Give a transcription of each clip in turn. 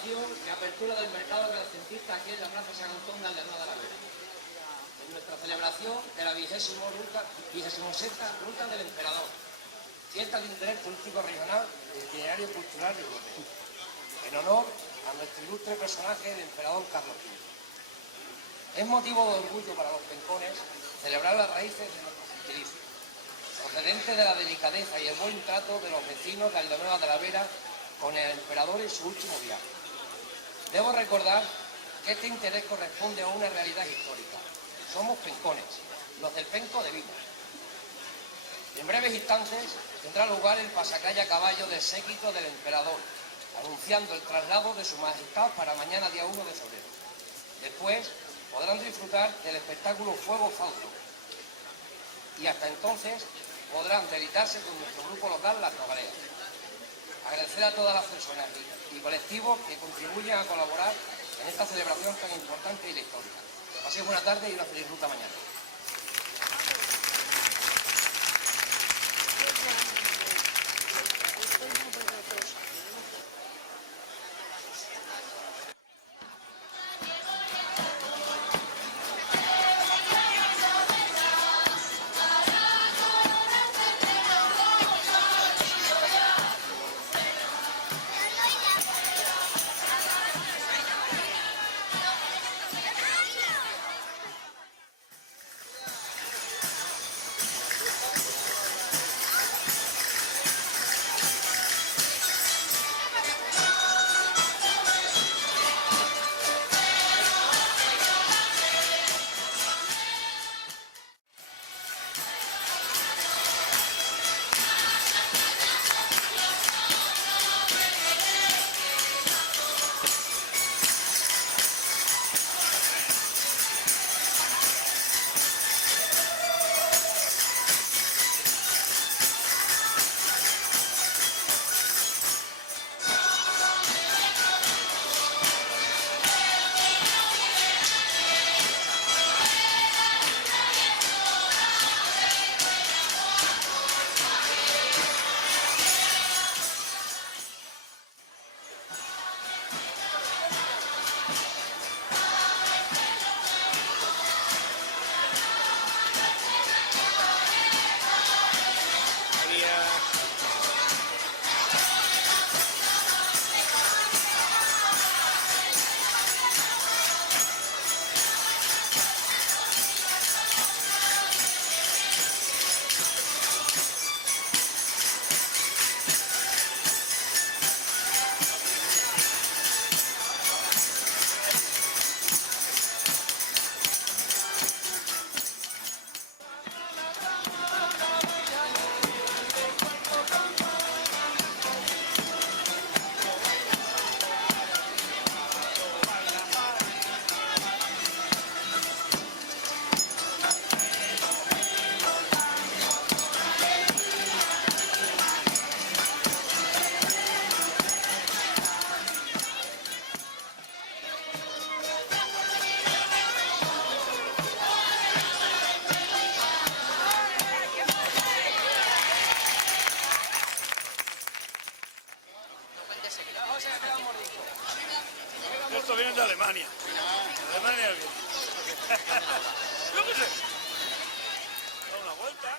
celebración de apertura del mercado renacentista aquí en la Plaza San Antón de Aldeanueva de la Vera. En nuestra celebración de la 26ª Ruta del Emperador, fiesta de interés turístico regional del itinerario cultural de Europeo, en honor a nuestro ilustre personaje, el emperador Carlos V. Es motivo de orgullo para los pencones celebrar las raíces de nuestro gentilicio, procedente de la delicadeza y el buen trato de los vecinos de Aldeanueva de la Vera con el emperador en su último viaje. Debo recordar que este interés corresponde a una realidad histórica. Somos pencones, los del penco de Villa. En breves instantes tendrá lugar el pasacalle a caballo del séquito del emperador, anunciando el traslado de su majestad para mañana día 1 de febrero. Después podrán disfrutar del espectáculo Fuego Fausto y hasta entonces podrán deleitarse con nuestro grupo local Las Nogaleas. Agradecer a todas las personas y colectivos que contribuyen a colaborar en esta celebración tan importante y histórica. Que paséis buena tarde y una feliz ruta mañana. Esto viene de Alemania. Alemania viene. Yo qué sé. Da una vuelta.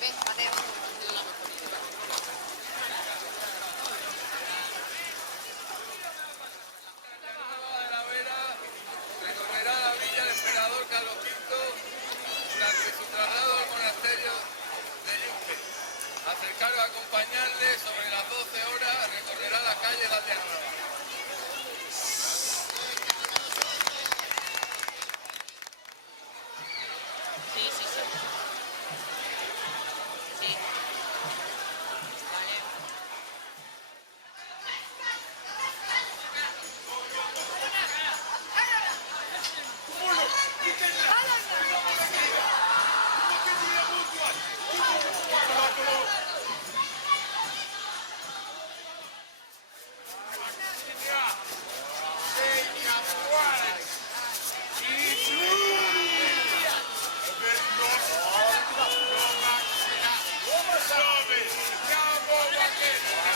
Ven, Mateo. De la Vera recorrerá la villa del emperador Carlos V durante su traslado al monasterio de Yunque. Acercaros a acompañarle sobre las 12 horas, recorrerá la calle de Aldeanueva. Sí, sí, sí. Sí. Vale. Come Raquel.